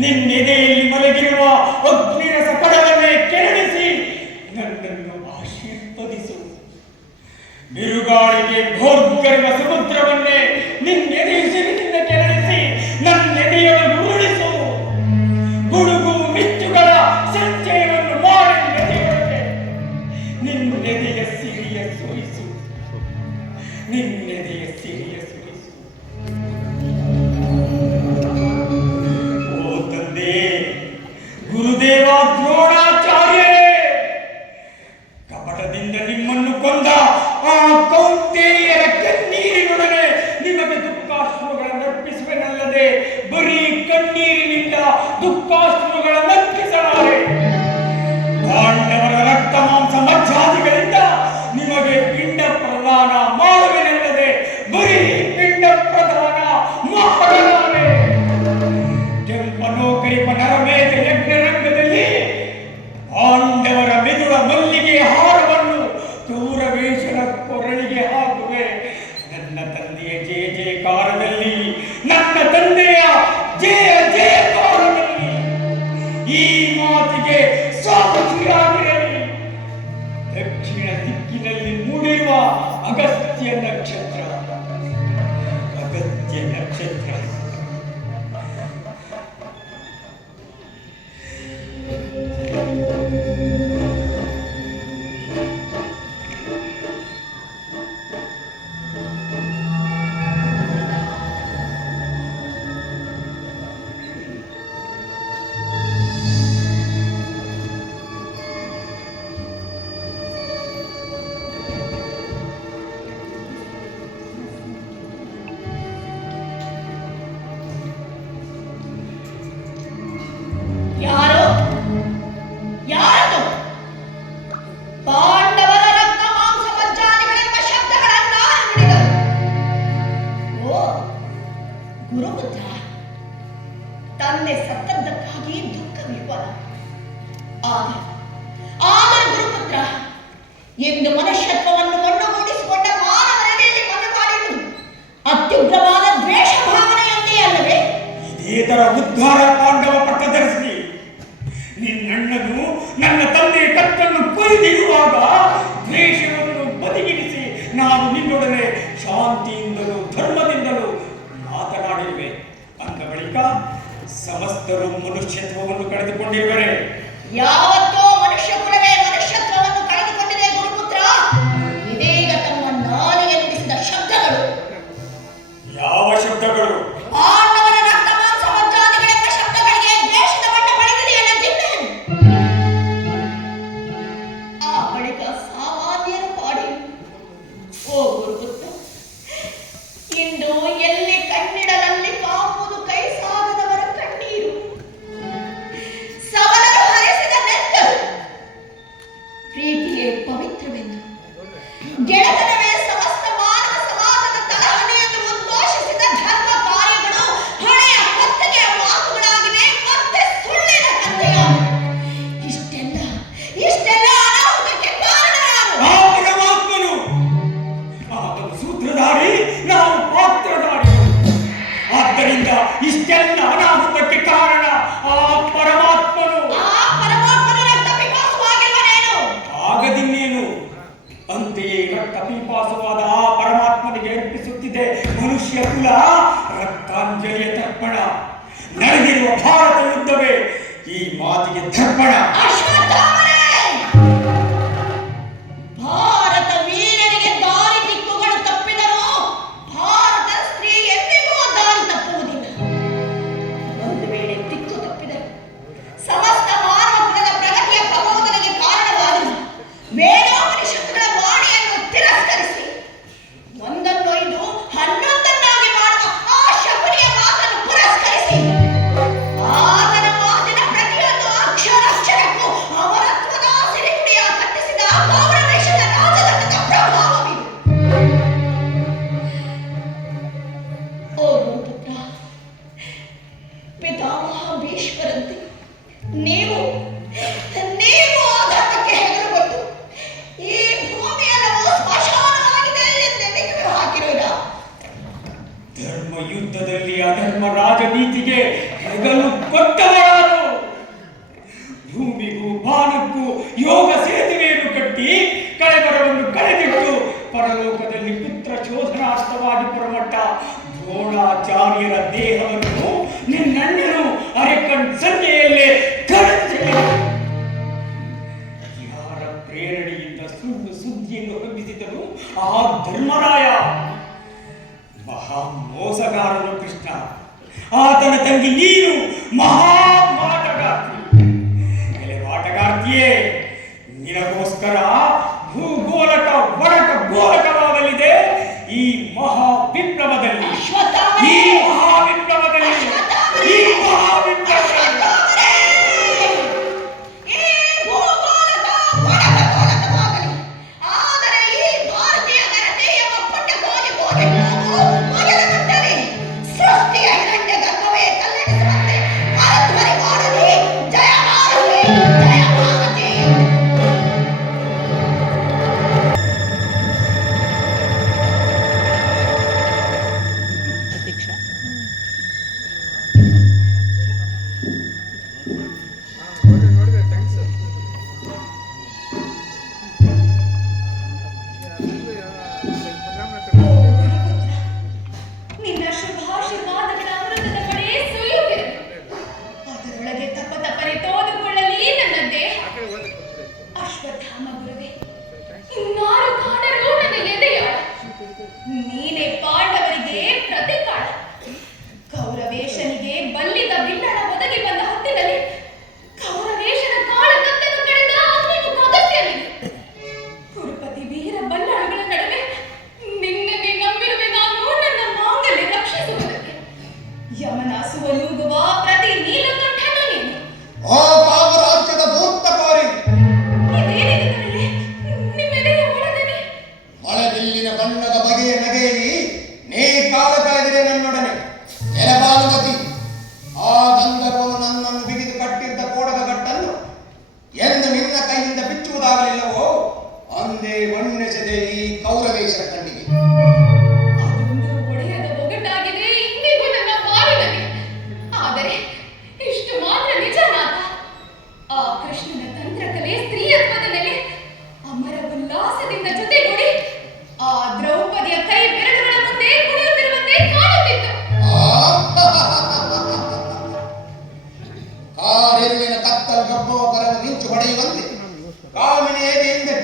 你你 ಪ್ರಕಾರದಲ್ಲಿ ನನ್ನ ತಂದೆಯ ಇದರ ಉದ್ಧಾರ ಪಾಂಡವ ಪಟ್ಟ ಧರಿಸಿ. ನಿನ್ನಣ್ಣನು ನನ್ನ ತಂದೆ ಕತ್ತನ್ನು ಕೊಯ್ದಿರುವಾಗ ದ್ವೇಷವನ್ನು ಬದಿಗಿಡಿಸಿ ನಾನು ನಿನ್ನೊಡನೆ ಶಾಂತಿಯಿಂದಲೂ ಧರ್ಮದಿಂದಲೂ ಮಾತನಾಡಿರುವೆ. ಅಂದ ಬಳಿಕ ಸಮಸ್ತರು ಮನುಷ್ಯತ್ವವನ್ನು ಕಳೆದುಕೊಂಡಿರುವರೆ. ಯಾವ ಆತನ ತಂಗಿ ನೀನು ಮಹಾ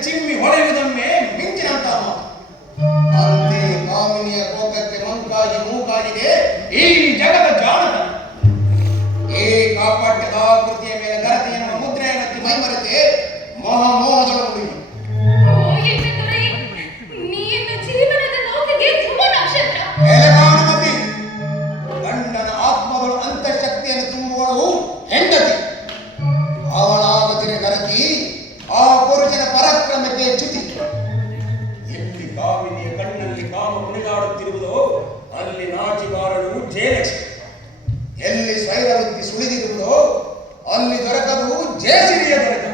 ಚಿಮ್ಮಿ ಹೊಳೆಯುವುದೊಮ್ಮೆ ಮಿಂಚಿನಂತ ಅಂತೆ ಕಾಮಿನಿಯ ಕೋಪಕ್ಕೆ ಮಂಕಾಗಿ ಮೂಕಾಗಿದೆ ಈ ಜಗದ ಜಾಣತ ಈ ಕಾಪಾಟ್ಯದ ಕೃತಿಯ ಮೇಲೆ ಗರತೆಯನ್ನು ಮುದ್ರೆಯನ್ನು ಮೈಮರೆತೆ ಮೋಹ ಮೋಹದೊಳಗೆ ಅಲ್ಲಿ ನಾಚಿ ಬಾರಲು ಜಯಲಕ್ಷ್ಮಿ ಎಲ್ಲಿ ಸೈರವೃತ್ತಿ ಸುಳಿದಿರುವುದೋ ಅಲ್ಲಿ ದೊರಕದು ಜಯಸಿರಿಯ ದೊರಕ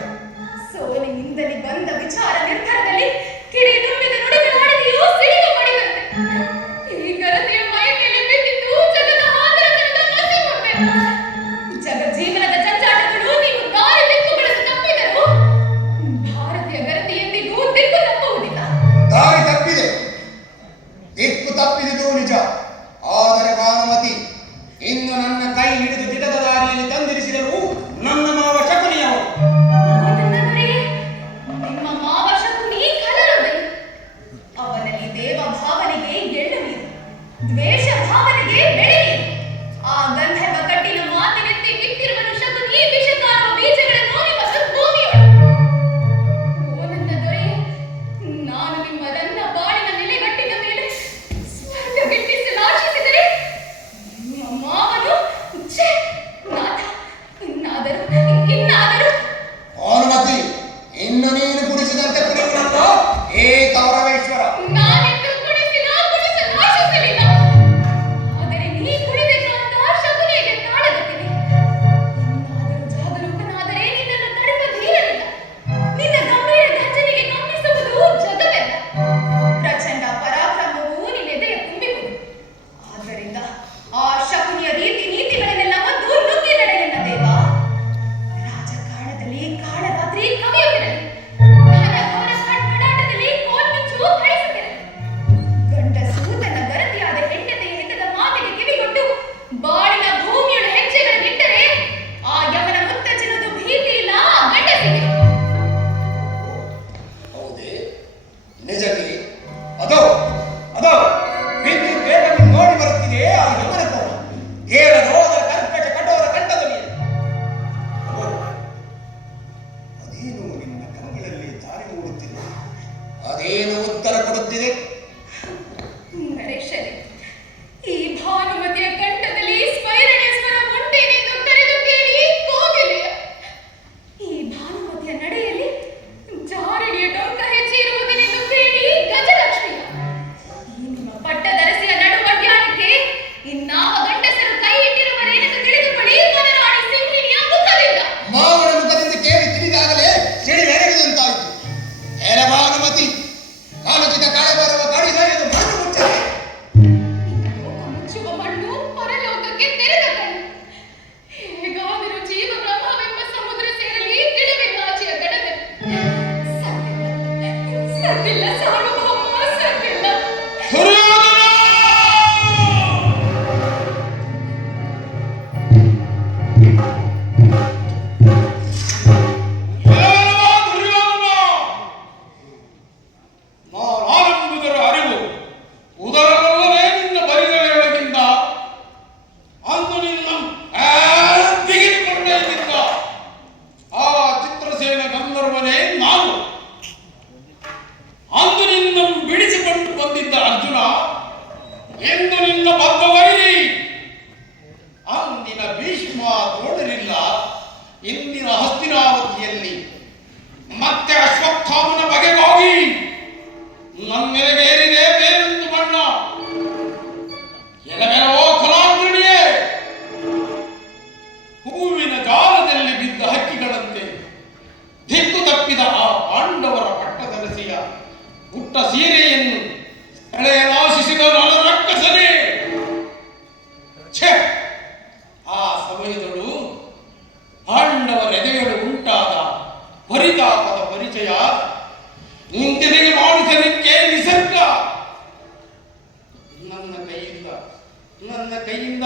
ಕೈಯಿಂದ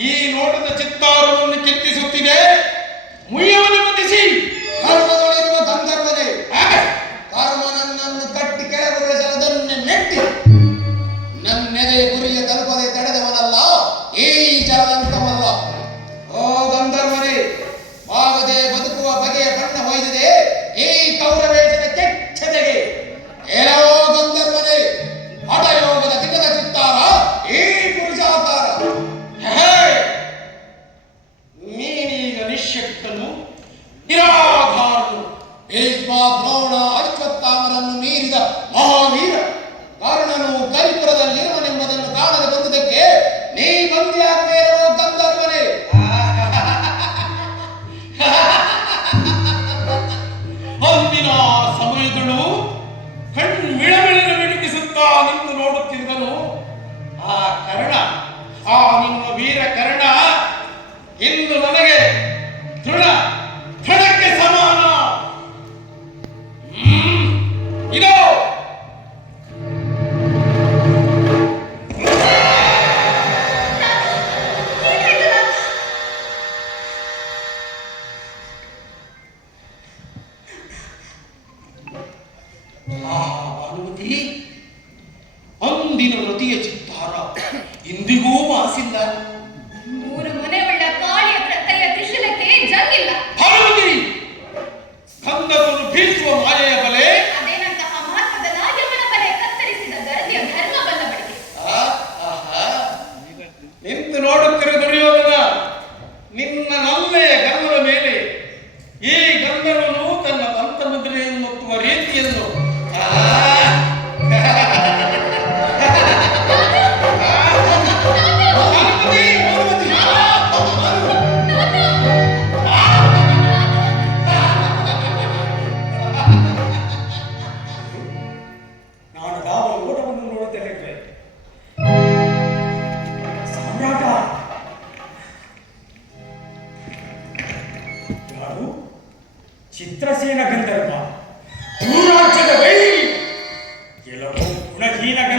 ಈ ನೋಟದ ಚಿತ್ತಾರವನ್ನು ಕೆತ್ತಿಸುತ್ತಿದೆ. ಮುಯ್ಯವನ್ನು శక్తులు నిరాధారులు. భేద్భాద్రోణ ನೋಡುತ್ತಿರುವ ದುರ್ಯೋಧನ ನಿನ್ನ ನಲ್ಲೆಯ ಗಂಧದ ಮೇಲೆ ಈ ಗಂಧರ್ವನು ತನ್ನ ದಂತ ಮುದ್ರೆಯನ್ನು ಮುಟ್ಟುವ ರೀತಿಯನ್ನು ಹೀನಗಂಧರ್ವ ಪೂರ್ವಾಚದ ಬೈ ಕೆಲವು ಗುಣಹೀನಗ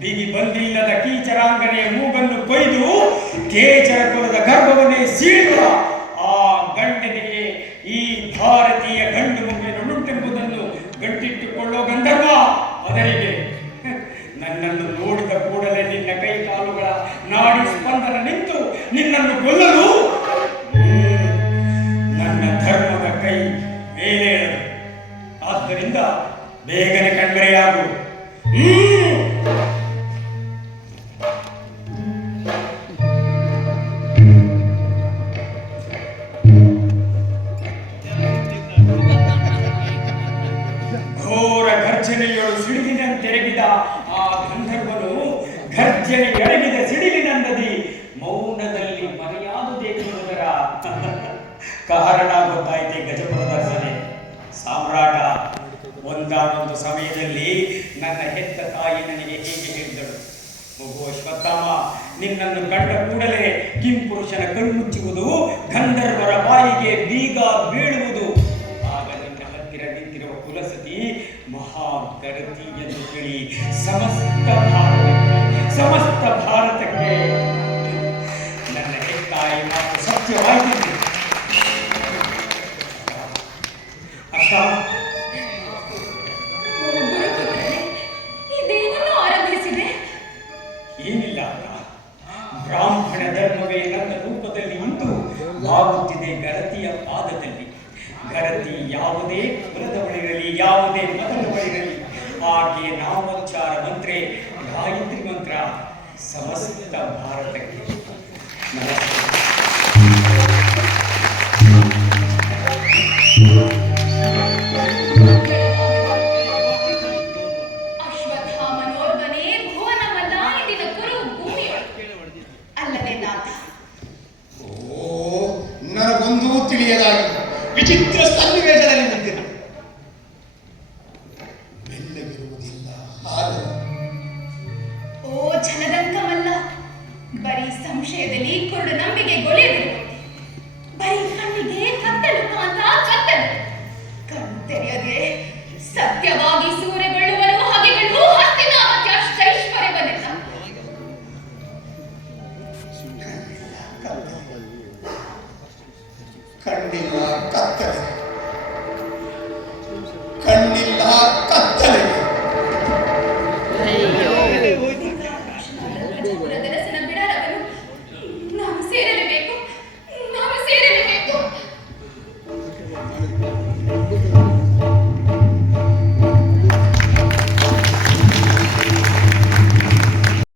ಬಿಗಿ ಬಂದಿಲ್ಲದ ಕೀಚರಾಂಗನೆಯ ಮೂಗನ್ನು ಕೊಯ್ದು ಕೇಚರ ಕುಲದ ಗರ್ಭವನ್ನೇ ಸೀಳುವ ಗರ್ಜನೆಯೊಳು ಸಿಡಿಲಿನಂತೆರಗಿದ ಆ ಗಂಧರ್ವನು ಗರ್ಜನೆ ಎಳಗಿದ ಸಿಡಿಲಿನಂದದಿ ಮೌನದಲ್ಲಿ ಮರೆಯಾದುದೇಕೆಂಬುದರ ಕಾರಣ ಗೊತ್ತಾಯಿತೆ ಗಜಪ್ರದರ್ಶನೆ ಸಾಮ್ರಾಟ ಒಂದಾನೊಂದು ಸಮಯದಲ್ಲಿ ನನ್ನ ಹೆತ್ತ ತಾಯಿ ನನಗೆ ಹೀಗೆ ಹೇಳಿದಳು. ಮಗು ಅಶ್ವತ್ಥಾಮ, ನಿನ್ನನ್ನು ಕಂಡ ಕೂಡಲೇ ಕಿಂಪುರುಷನ ಕಣ್ಮುಚ್ಚುವುದು ಗಂಧರ್ವರ ಬಾಯಿಗೆ ಬೀಗ ಬೀಳುವುದು ಮಹಾಗರತಿ ಎಂದು ಹೇಳಿ ಸಮಸ್ತ ಭಾರತಕ್ಕೆ ಸಮಸ್ತ ಭಾರತಕ್ಕೆ